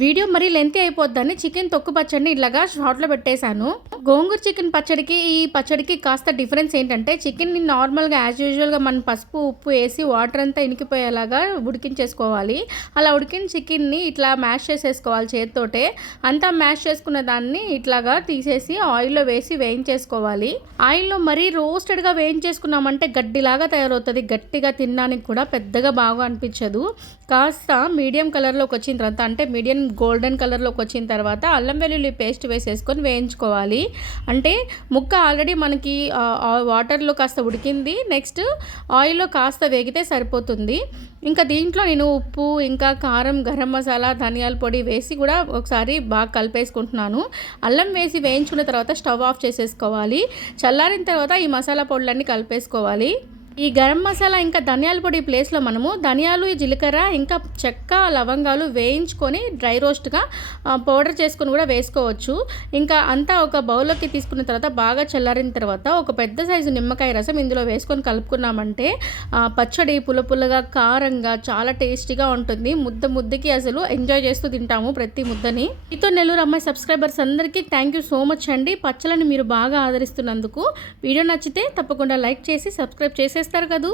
Video మరీ lengthy అయిపోద్దని chicken తొక్కు పచ్చడిని ఇలాగా షార్ట్లో పెట్టేశాను. గోంగూర చికెన్ పచ్చడికి ఈ పచ్చడికి కాస్త డిఫరెన్స్ ఏంటంటే చికెన్ని నార్మల్గా యాజ్ యూజువల్గా మనం పసుపు ఉప్పు వేసి వాటర్ అంతా ఇనికిపోయేలాగా ఉడికించేసుకోవాలి. అలా ఉడికిన చికెన్ని ఇట్లా మ్యాష్ చేసేసుకోవాలి చేతితోటే. అంతా మ్యాష్ చేసుకున్న దాన్ని ఇట్లాగా తీసేసి ఆయిల్లో వేసి వేయించేసుకోవాలి. ఆయిల్లో మరీ రోస్టెడ్గా వేయించేసుకున్నామంటే గడ్డిలాగా తయారవుతుంది. గట్టిగా తినడానికి కూడా పెద్దగా బాగా అనిపించదు. కాస్త మీడియం కలర్లోకి వచ్చిన తర్వాత అంటే మీడియం గోల్డెన్ కలర్లోకి వచ్చిన తర్వాత అల్లం వెల్లుల్లి పేస్ట్ వేసేసుకొని వేయించుకోవాలి. అంటే ముక్క ఆల్రెడీ మనకి వాటర్లో కాస్త ఉడికింది. నెక్స్ట్ ఆయిల్లో కాస్త వేగితే సరిపోతుంది. ఇంకా దీంట్లో నేను ఉప్పు ఇంకా కారం గరం మసాలా ధనియాల పొడి వేసి కూడా ఒకసారి బాగా కలిపేసుకుంటున్నాను. అల్లం వేసి వేయించుకున్న తర్వాత స్టవ్ ఆఫ్ చేసేసుకోవాలి. చల్లారిన తర్వాత ఈ మసాలా పొడులన్నీ కలిపేసుకోవాలి. ఈ గరం మసాలా ఇంకా ధనియాల పొడి ప్లేస్లో మనము ధనియాలు జీలకర్ర ఇంకా చెక్క లవంగాలు వేయించుకొని డ్రై రోస్ట్గా పౌడర్ చేసుకొని కూడా వేసుకోవచ్చు. ఇంకా అంతా ఒక బౌల్లోకి తీసుకున్న తర్వాత బాగా చల్లారిన తర్వాత ఒక పెద్ద సైజు నిమ్మకాయ రసం ఇందులో వేసుకొని కలుపుకున్నామంటే పచ్చడి పుల్లపుల్లగా కారంగా చాలా టేస్టీగా ఉంటుంది. ముద్దకి అసలు ఎంజాయ్ చేస్తూ తింటాము ప్రతి ముద్దని. మీతో నెల్లూరు అమ్మాయి సబ్స్క్రైబర్స్ అందరికీ థ్యాంక్ యూ సో మచ్ అండి. పచ్చళ్ళని మీరు బాగా ఆదరిస్తున్నందుకు. వీడియో నచ్చితే తప్పకుండా లైక్ చేసి సబ్స్క్రైబ్ చేసేస్తారు కదూ.